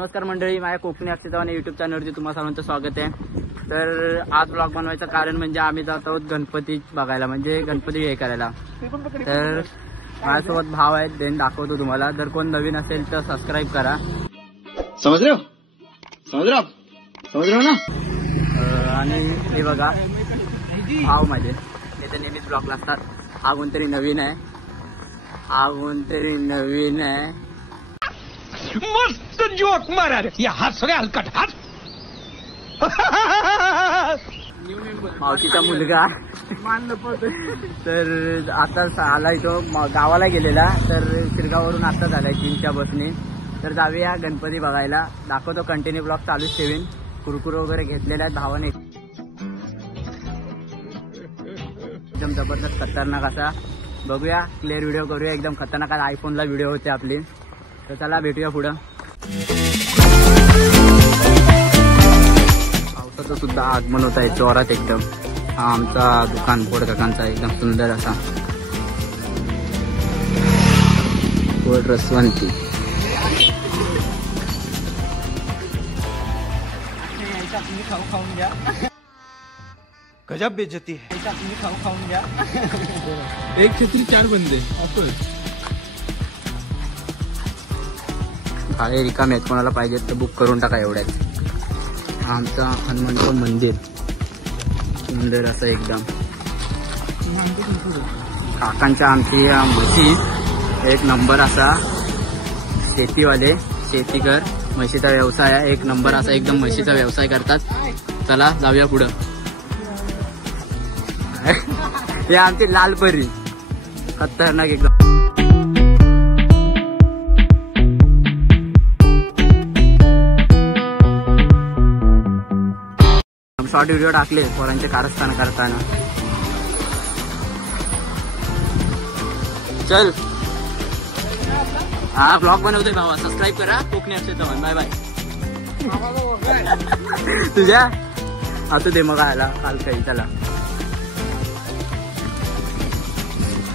नमस्कार मंडळी, माझ्या कोकणी अक्षय चव्हाण युट्यूब चॅनलवरती तुम्हा सर्वांचं स्वागत आहे। तर आज ब्लॉग बनवायचं कारण म्हणजे आम्ही जात आहोत गणपती बघायला, म्हणजे गणपती हे करायला। तर माझ्यासोबत भाव आहेत, देन दाखवतो तुम्हाला। जर कोण नवीन असेल तर सबस्क्राईब करा। समझ रहे हो ना। आणि हे बघा भाव माझे ते तर नेहमीच ब्लॉगला असतात। हा कोणतरी नवीन आहे, मस्त जोक मारा रे, या हस रे हलकट हस। मावशीचा मुलगा तर आता आलाय तो गावाला गेलेला, तर शिरगाववरून आता झालाय 3च्या बसने। तर जाऊया गणपती बघायला, दाखवतो। कंटिन्यू ब्लॉग चालूच ठेवीन। कुरकुर वगैरे घेतलेला आहे भावाने, एकदम जबरदस्त खतरनाक असा। बघूया, क्लिअर व्हिडिओ करूया, एकदम खतरनाक। आयफोनला व्हिडिओ होते आपली। तर चला भेटूया पुढं। पावसाचं सुद्धा आगमन होत आहे जोरात एकदम। हा आमचा दुकान बोर्ड काकांचा एकदम सुंदर असा बोर्ड रसवंती। खाऊन घ्या, गजब बेइज्जती है। खाऊन घ्या। एक छत्री 4 बंदे गाडी रिकामे आहेत, कोणाला पाहिजे तर बुक करून टाका एवढ्यात। आमचा हनुमानचं मंदिर सुंदर असं एकदम। काकांच्या आमची म्हशी एक नंबर असा, शेतीवाले शेतीकर म्हशीचा व्यवसाय आहे, एक नंबर असा एकदम म्हशीचा व्यवसाय करतात। चला जाऊया पुढं। हे आमची लालपरी खतरनाक एकदम। शॉर्ट व्हिडिओ टाकले पोरांचे कारस्थान करताना। चल हा ब्लॉग बनवतोय भावा, सबस्क्राईब करा कोकणी अक्षय चव्हाण। Bye bye. तुझ्या आता ते मग आला काल काही। चला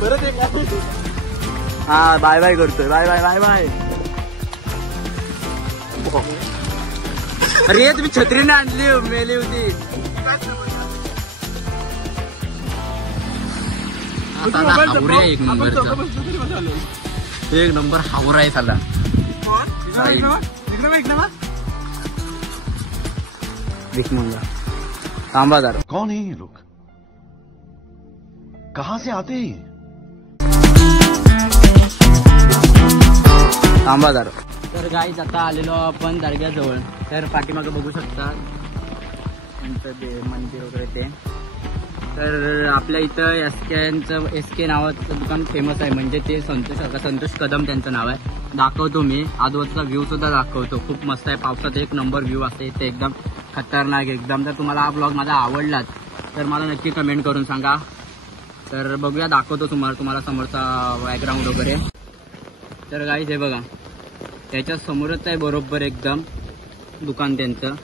परत एक हा बाय बाय करतोय। Bye bye bye bye. अरे तुम्ही छत्रीने आणली, मेली होती। एक नंबर हावरा आहे साला। भिकमंगा तांबा दार। कौन है ये लोग, कहाँ से आते हैं? तांबादार। तर गाईज आता आलेलो आपण दर्ग्याजवळ। तर पाठीमागे बघू शकता त्यांचं ते मंदिर वगैरे ते। तर आपल्या इथं SK नावाचं दुकान फेमस आहे, म्हणजे ते संतोष कदम त्यांचं नाव आहे। दाखवतो मी आजूबाजूचा व्ह्यू सुद्धा दाखवतो, खूप मस्त आहे। पावसात एक नंबर व्ह्यू असते इथे, एकदम खतरनाक एकदम। जर तुम्हाला हा ब्लॉग माझा आवडलाच तर मला नक्की कमेंट करून सांगा। तर बघूया, दाखवतो तुम्हाला समोरचा बॅकग्राऊंड वगैरे। तर गाईज हे बघा, त्याच्या समोरच आहे बरोबर एकदम दुकान त्यांचं।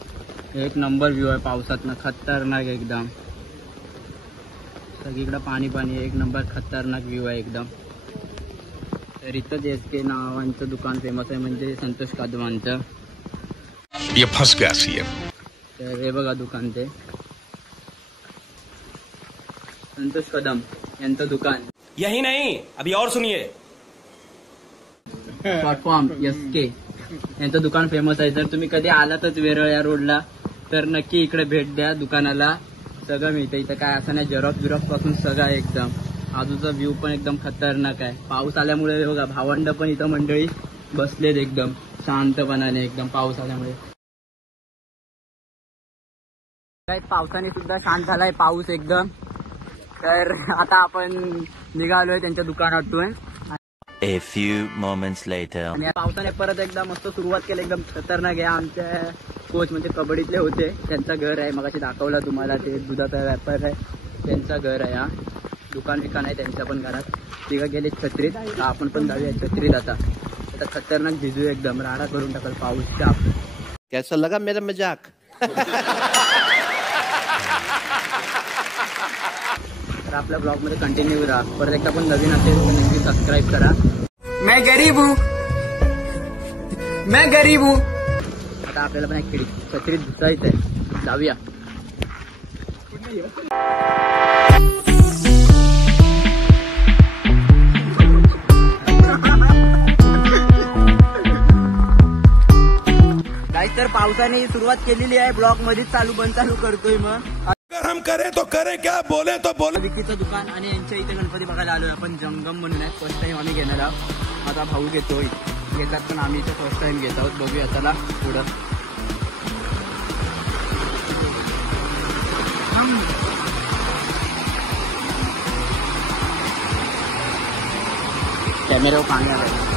एक नंबर व्ह्यू आहे पावसातनं, खतरनाक एकदम। सगळीकडं पाणी पाणी, एक नंबर खतरनाक व्ह्यू आहे एकदम। तर इथंच SK नावांचं दुकान फेमस आहे, म्हणजे संतोष कदमांचं। ये फंस गया सीएम। तर हे बघा दुकान, ते संतोष कदम यांचं दुकान। यही नहीं, अभी और सुनिए। प्लॅटफॉर्म SK यांचं दुकान फेमस आहे। जर तुम्ही कधी आलातच वेरळ या रोडला तर नक्की इकडे भेट द्या दुकानाला। सगळं मिळतं इथं, काय असं नाही। झेरॉक्स पासून सगळं एकदम। आजूचा व्ह्यू पण एकदम खतरनाक आहे। पाऊस आल्यामुळे बघा भावंड पण इथं मंडळी बसलेत एकदम शांतपणाने, एकदम पाऊस आल्यामुळे। पावसाने सुद्धा शांत झालाय पाऊस एकदम। तर आता आपण निघालोय त्यांच्या दुकानातून। A few moments later. आणि पावसाने परत एकदा मस्त सुरुवात केली, एकदम खतरनाक आहे। आमच्या कोच म्हणजे कबड्डीतले होते, त्यांचं घर आहे, मगाशी दाखवला तुम्हाला। ते दुधाचा व्यापार आहे, त्यांचं घर आहे। हा दुकान आहे त्यांच्या पण घरात। तिघं गेले छत्रीत, आपण पण जाऊया छत्रीत। आता खतरनाक भिजू, एकदम राडा करून टाकल पाऊसचा। कैसा लगा मेरा मजाक? तर आपल्या ब्लॉग मध्ये कंटिन्यू राहा। परत एकदा पण नवीन असेल तर नक्की सबस्क्राईब करा। मैं गरीब हूँ आता आपल्याला पण एक छत्री दिसायचं आहे, जाऊया. काही तर पावसाने सुरुवात केलेली आहे, ब्लॉक मध्येच बंद चालू करतोय. मग अगर हम करें तो करें क्या, बोले तो बोले. विकीचं दुकान आणि यांच्या इथे गणपती बघायला आलोय आपण. जंगम म्हणून आहे, फर्स्ट टाइम आम्ही घेणार आहोत. माझा भाऊ घेतोय, घेतात पण आम्ही इथे फर्स्ट टाइम घेत आहोत. बघूया चला पुढं. कॅमेऱ्यावर पाणी आलं.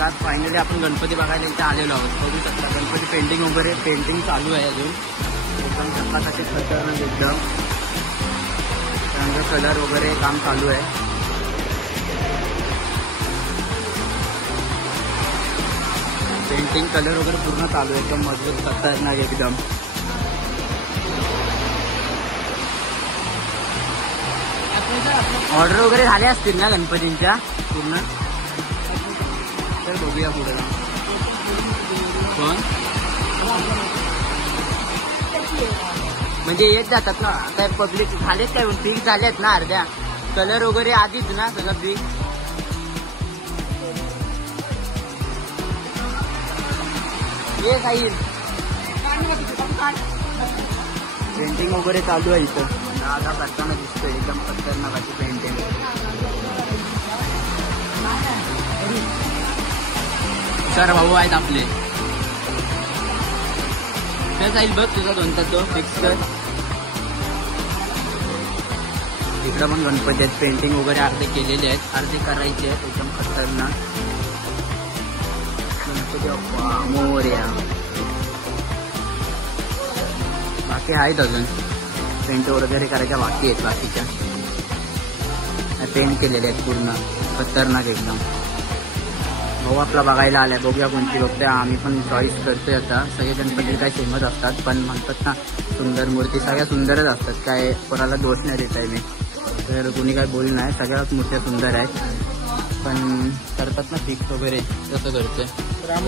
आज फायनली आपण गणपती बघायला इथे आलेलो आहोत. बघू शकता गणपती पेंटिंग चालू आहे अजून. एकदम चकाचकीत खतरनाक एकदम रंग कलर वगैरे काम चालू आहे. पेंटिंग कलर वगैरे पूर्ण चालू आहे, एकदम मजबूत खतरनाक एकदम. ऑर्डर वगैरे झाल्या असतील ना गणपतींच्या पूर्ण. तर बघूया पुढे कोण म्हणजे येत जातात ना काय पब्लिक. झालेत काय फिक्स झालेत ना अर्ध्या. कलर वगैरे आधीच ना सगळं फिक्स. ये साईल पेंटिंग वगैरे चालू आहे इथं. दादा करताना दिसतोय एकदम खतरनाकाची पेंटिंग. सर भाऊ आहेत आपले. काय जाईल बघ तुझा दोनचा तो फिक्स कर. इकडं पण गणपती आहेत, पेंटिंग वगैरे अर्धे केलेले आहेत, अर्धे करायचे आहेत. एकदम खतरनाक गणपती बाप्पा मोरया. बाकी आहेत अजून पेंट वगैरे करायच्या बाकी आहेत. बाकीच्या पेंट केलेले आहेत पूर्ण खतरनाक एकदम. भाऊ आपला बघायला आलाय, बघूया कोणती बघतोय. आम्ही पण चॉईस करतोय आता. सगळे गणपती काय सेमच असतात, पण म्हणतात ना सुंदर मूर्ती सगळ्या सुंदरच असतात. काय कोणाला दोष नाही देत आहे मी, तर कोणी काय बोल नाही. सगळ्याच मूर्त्या सुंदर आहेत, पण करतात ना फिक्स वगैरे तसं करतोय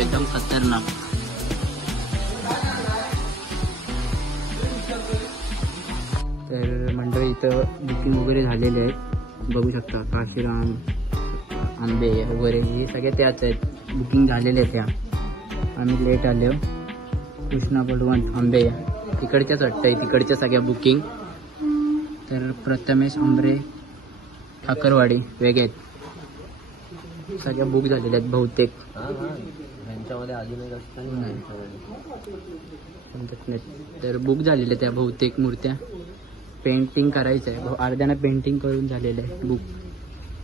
एकदम खतरनाक. तर मंडळी इथं बुकिंग वगैरे झालेले आहेत, बघू शकता. काशीराम आंबे वगैरे हे सगळे त्याच आहेत, बुकिंग झालेले आहेत. त्या आम्ही लेट आलो. कृष्णा बलवंत आंबे तिकडच्याच वाटतंय, तिकडच्या सगळ्या बुकिंग. तर प्रथमेश आंबरे ठाकरवाडी वेगळे आहेत, सगळ्या बुक झालेल्या आहेत बहुतेक. त्यांच्यामध्ये अजून तर बुक झालेल्या त्या बहुतेक मूर्त्या. पेंटिंग करायचं आहे, अर्ध्यानं पेंटिंग करून झालेलं आहे बुक.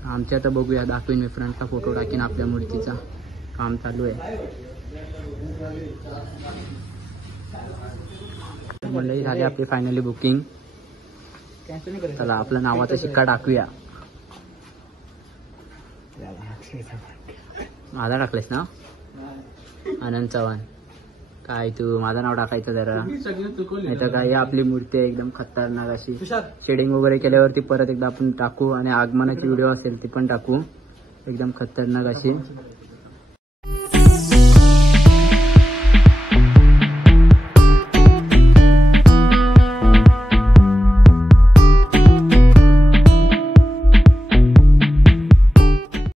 आमच्या आता बघूया, दाखवीन मी फ्रंटचा फोटो टाकीन आपल्या मूर्तीचा. काम चालू आहे. मंडळी झाली आपली फायनली बुकिंग. चला आपलं नावाचा शिक्का टाकूया. माझा टाकलेस ना आनंद चव्हाण. काय तू माझं नाव टाकायचं जरा, नाही तर काय. आपली मूर्ती आहे एकदम खतरनाक अशी. शेडिंग वगैरे केल्यावरती परत एकदा आपण टाकू, आणि आगमनाची व्हिडिओ असेल ती पण टाकू एकदम खतरनाक अशी.